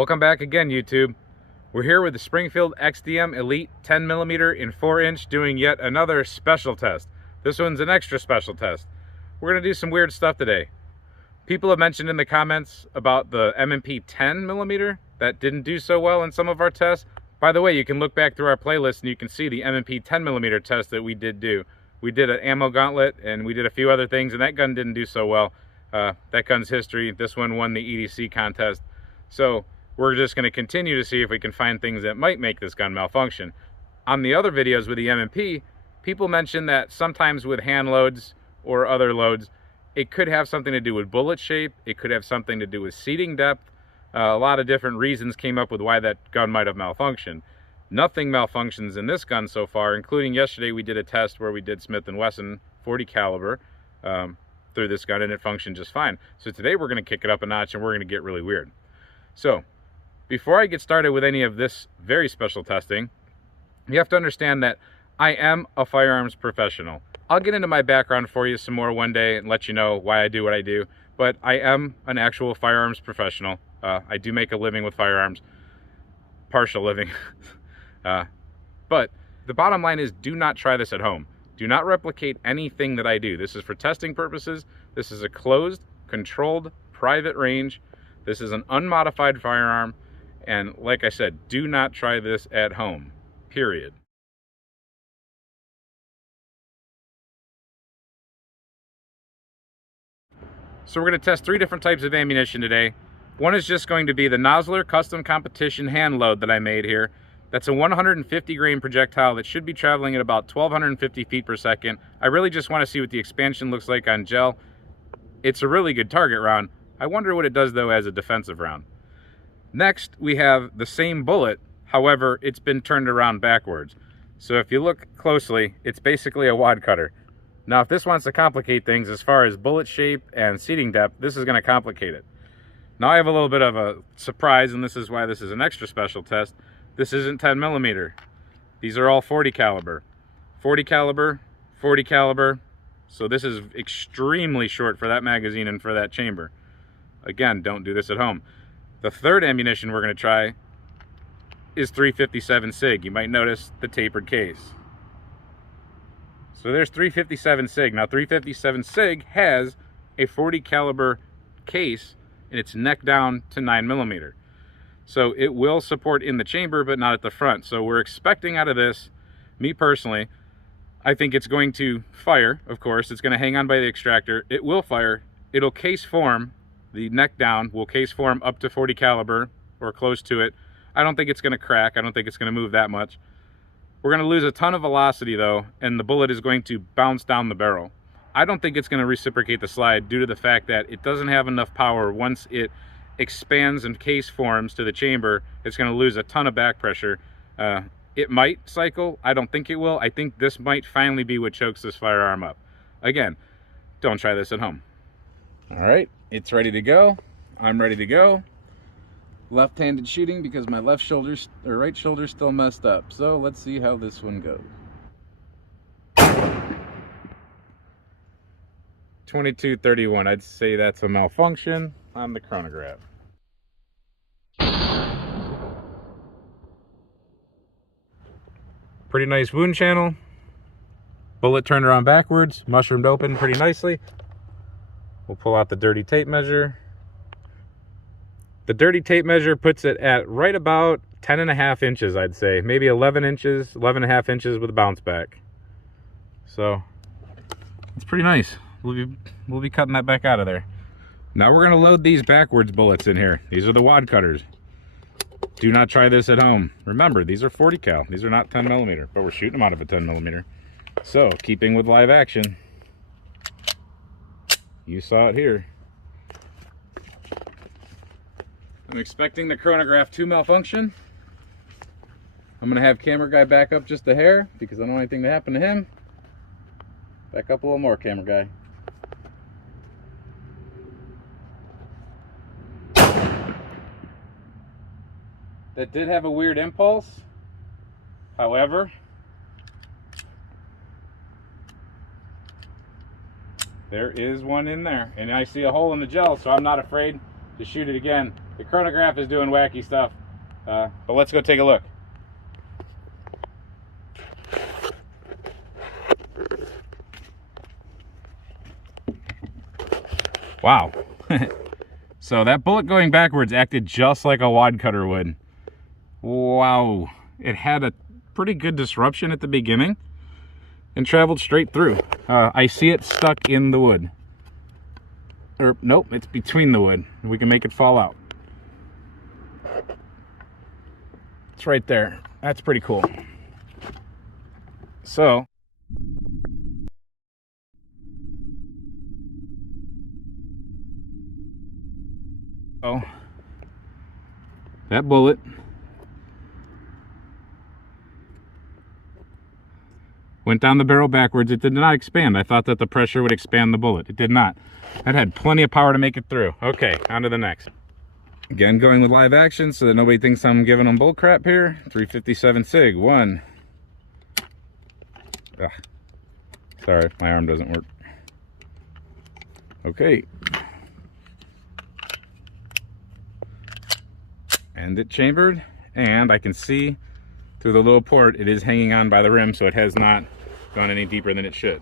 Welcome back again, YouTube. We're here with the Springfield XDM Elite 10mm in 4-inch doing yet another special test. This one's an extra special test. We're going to do some weird stuff today. People have mentioned in the comments about the M&P 10mm that didn't do so well in some of our tests. By the way, you can look back through our playlist and you can see the M&P 10mm test that we did do. We did an ammo gauntlet and we did a few other things, and that gun didn't do so well. That gun's history. This one won the EDC contest. So we're just going to continue to see if we can find things that might make this gun malfunction. On the other videos with the M&P, people mention that sometimes with hand loads or other loads, it could have something to do with bullet shape, it could have something to do with seating depth. A lot of different reasons came up with why that gun might have malfunctioned. Nothing malfunctions in this gun so far, including yesterday we did a test where we did Smith & Wesson 40 caliber through this gun, and it functioned just fine. So today we're going to kick it up a notch and we're going to get really weird. So before I get started with any of this very special testing, you have to understand that I am a firearms professional. I'll get into my background for you some more one day and let you know why I do what I do, but I am an actual firearms professional. I do make a living with firearms, partial living. But the bottom line is, do not try this at home. Do not replicate anything that I do. This is for testing purposes. This is a closed, controlled, private range. This is an unmodified firearm. And like I said, do not try this at home, period. So we're going to test 3 different types of ammunition today. One is just going to be the Nosler Custom Competition hand load that I made here. That's a 150 grain projectile that should be traveling at about 1,250 feet per second. I really just want to see what the expansion looks like on gel. It's a really good target round. I wonder what it does though as a defensive round. Next, we have the same bullet, however, it's been turned around backwards. So if you look closely, it's basically a wad cutter. Now, if this wants to complicate things as far as bullet shape and seating depth, this is going to complicate it. Now I have a little bit of a surprise, and this is why this is an extra special test. This isn't 10mm. These are all 40 caliber. 40 caliber, 40 caliber. So this is extremely short for that magazine and for that chamber. Again, don't do this at home. The third ammunition we're going to try is 357 SIG. You might notice the tapered case. So there's 357 SIG. Now 357 SIG has a 40 caliber case and it's neck down to 9mm. So it will support in the chamber, but not at the front. So we're expecting out of this, me personally, I think it's going to fire, of course. It's going to hang on by the extractor. It will fire. It'll case form. The neck down will case form up to 40 caliber or close to it. I don't think it's going to crack. I don't think it's going to move that much. We're going to lose a ton of velocity though, and the bullet is going to bounce down the barrel. I don't think it's going to reciprocate the slide due to the fact that it doesn't have enough power. Once it expands and case forms to the chamber, it's going to lose a ton of back pressure. It might cycle. I don't think it will. I think this might finally be what chokes this firearm up. Again, don't try this at home. All right, it's ready to go. I'm ready to go. Left-handed shooting because my left shoulder or right shoulder still messed up. So let's see how this one goes. 22:31. I'd say that's a malfunction on the chronograph. Pretty nice wound channel. Bullet turned around backwards, mushroomed open pretty nicely. We'll pull out the dirty tape measure. The dirty tape measure puts it at right about 10.5 inches, I'd say. Maybe 11 inches, 11.5 inches with a bounce back. So it's pretty nice. We'll be cutting that back out of there. Now we're going to load these backwards bullets in here. These are the wad cutters. Do not try this at home. Remember, these are 40 cal. These are not 10mm, but we're shooting them out of a 10mm. So, keeping with live action, you saw it here. I'm expecting the chronograph to malfunction. I'm going to have camera guy back up just a hair because I don't want anything to happen to him. Back up a little more, camera guy. That did have a weird impulse. However, there is one in there, and I see a hole in the gel, so I'm not afraid to shoot it again. The chronograph is doing wacky stuff, but let's go take a look. Wow. So that bullet going backwards acted just like a wad cutter would. Wow. It had a pretty good disruption at the beginning and traveled straight through. I see it stuck in the wood. Or nope, it's between the wood. We can make it fall out. It's right there. That's pretty cool. So that bullet went down the barrel backwards. It did not expand. I thought that the pressure would expand the bullet. It did not. That had plenty of power to make it through. Okay, on to the next. Again, going with live action so that nobody thinks I'm giving them bull crap here. 357 SIG, one. Ugh. Sorry, my arm doesn't work. Okay. And it chambered, and I can see through the little port it is hanging on by the rim, so it has not gone any deeper than it should.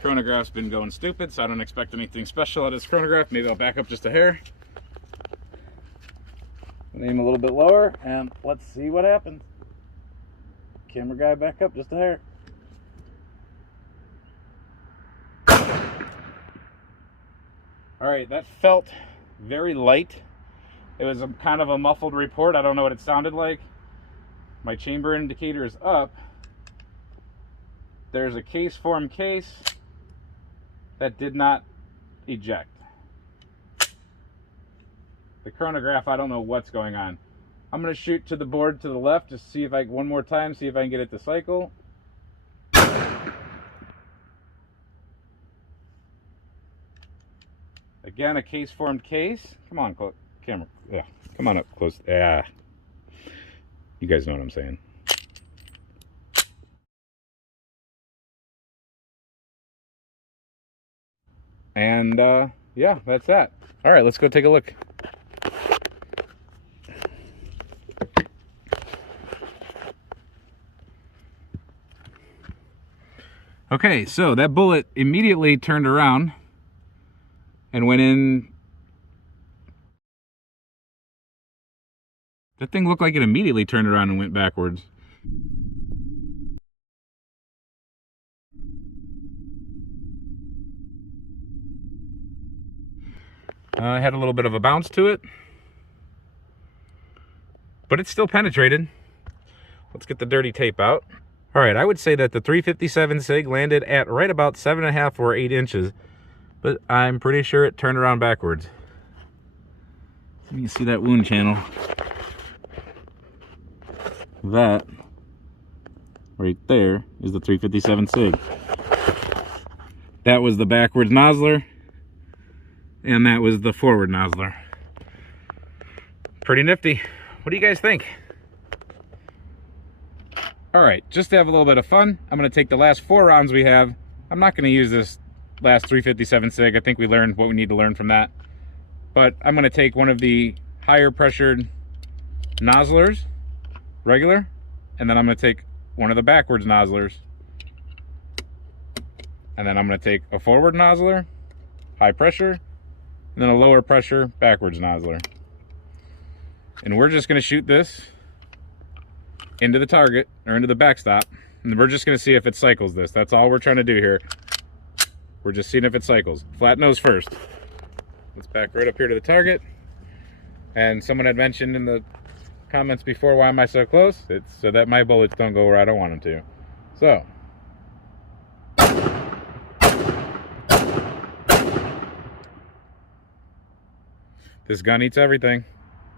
Chronograph's been going stupid, so I don't expect anything special out of this chronograph. Maybe I'll back up just a hair. Aim a little bit lower, and let's see what happens. Camera guy, back up just a hair. All right, that felt very light. It was a kind of a muffled report. I don't know what it sounded like. My chamber indicator is up. There's a case form case that did not eject. The chronograph, I don't know what's going on. I'm going to shoot to the board to the left to see if I, one more time, see if I can get it to cycle. Again, a case formed case. Come on, camera. Yeah, come on up close. Yeah. You guys know what I'm saying. And yeah, that's that. All right, let's go take a look. Okay, so that bullet immediately turned around and went in. That thing looked like it immediately turned around and went backwards. It had a little bit of a bounce to it, but it still penetrated. Let's get the dirty tape out. All right, I would say that the 357 SIG landed at right about 7.5 or 8 inches, but I'm pretty sure it turned around backwards. You can see that wound channel. That right there is the 357 SIG. That was the backwards nozzler, and that was the forward nozzler. Pretty nifty. What do you guys think? All right, just to have a little bit of fun, I'm going to take the last 4 rounds we have. I'm not going to use this last 357 SIG. I think we learned what we need to learn from that. But I'm going to take one of the higher pressured nozzlers, regular, and then I'm going to take one of the backwards nozzlers. And then I'm going to take a forward nozzler, high pressure, and then a lower pressure backwards nozzler. And we're just going to shoot this into the target, or into the backstop, and we're just going to see if it cycles this. That's all we're trying to do here. We're just seeing if it cycles. Flat nose first. Let's back right up here to the target. And someone had mentioned in the comments before, why am I so close? It's so that my bullets don't go where I don't want them to. So this gun eats everything.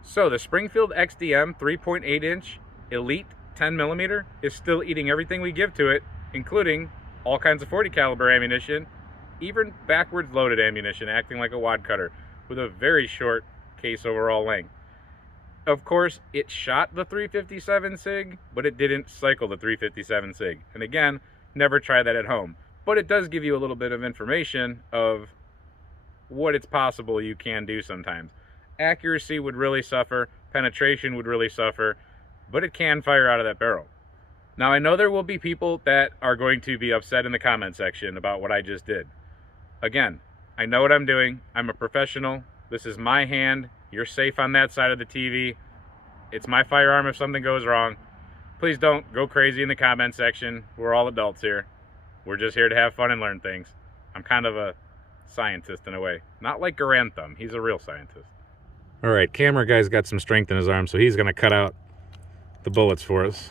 So the Springfield XDM 3.8 inch Elite 10mm is still eating everything we give to it, including all kinds of 40 caliber ammunition, even backwards loaded ammunition, acting like a wad cutter with a very short case overall length. Of course, it shot the 357 SIG, but it didn't cycle the 357 SIG. And again, never try that at home. But it does give you a little bit of information of what it's possible you can do sometimes. accuracy would really suffer, penetration would really suffer, but it can fire out of that barrel. Now, I know there will be people that are going to be upset in the comment section about what I just did. Again, I know what I'm doing. I'm a professional. This is my hand. You're safe on that side of the TV. It's my firearm if something goes wrong. Please don't go crazy in the comment section. We're all adults here. We're just here to have fun and learn things. I'm kind of a scientist in a way. Not like Garantham. He's a real scientist. All right, camera guy's got some strength in his arm, so he's going to cut out the bullets for us.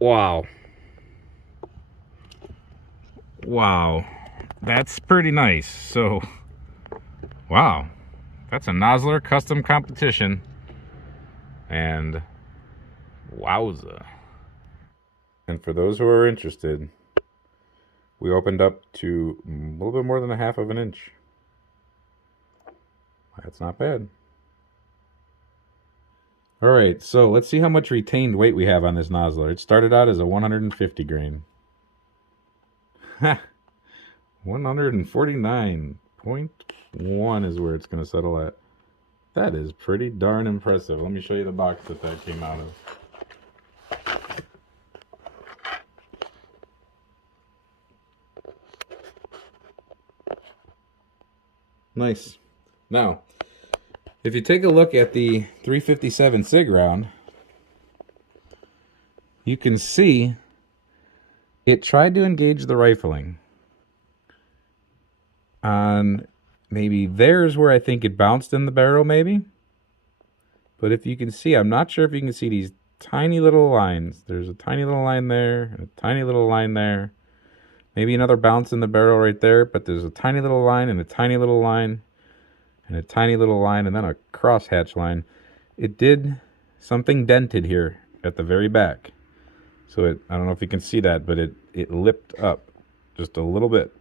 Wow. Wow. That's pretty nice. So, wow. That's a Nosler custom competition. And wowza. And for those who are interested, we opened up to a little bit more than 1/2 inch. That's not bad. All right, so let's see how much retained weight we have on this Nosler. It started out as a 150 grain. 149.1 is where it's going to settle at. That is pretty darn impressive. Let me show you the box that came out of. Nice. Now, if you take a look at the 357 SIG round, you can see it tried to engage the rifling. On maybe there's where I think it bounced in the barrel, maybe. But if you can see, I'm not sure if you can see these tiny little lines. There's a tiny little line there, and a tiny little line there. Maybe another bounce in the barrel right there, but there's a tiny little line and a tiny little line and a tiny little line and then a crosshatch line. It did something dented here at the very back. So I don't know if you can see that, but it lipped up just a little bit.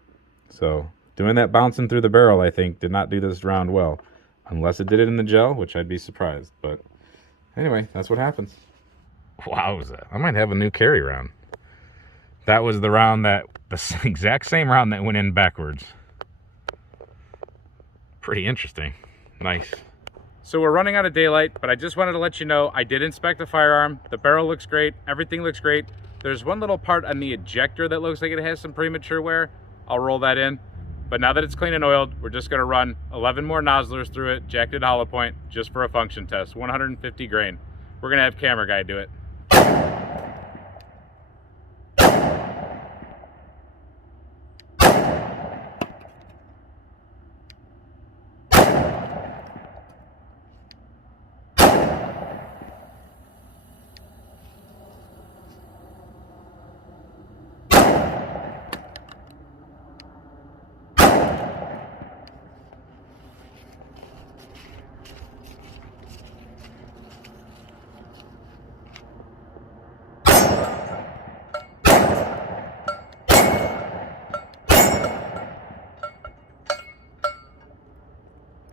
So doing that bouncing through the barrel, I think, did not do this round well. Unless it did it in the gel, which I'd be surprised. But anyway, that's what happens. Wowza. I might have a new carry round. That was the round the exact same round that went in backwards. Pretty interesting. Nice. So we're running out of daylight, but I just wanted to let you know I did inspect the firearm. The barrel looks great. Everything looks great. There's one little part on the ejector that looks like it has some premature wear. I'll roll that in. But now that it's clean and oiled, we're just going to run 11 more Noslers through it, jacketed hollow point, just for a function test. 150 grain. We're going to have camera guy do it.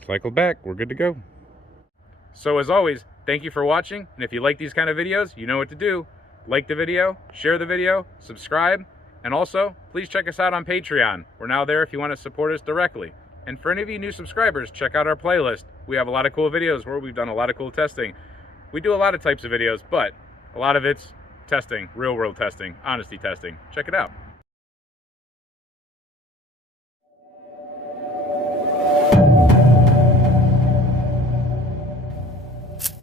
Cycle back, we're good to go. So as always, thank you for watching, and if you like these kind of videos, you know what to do. Like the video, share the video, subscribe, and also, please check us out on Patreon. We're now there if you want to support us directly. And for any of you new subscribers, check out our playlist. We have a lot of cool videos where we've done a lot of cool testing. We do a lot of types of videos, but a lot of it's testing, real world testing, honesty testing. Check it out.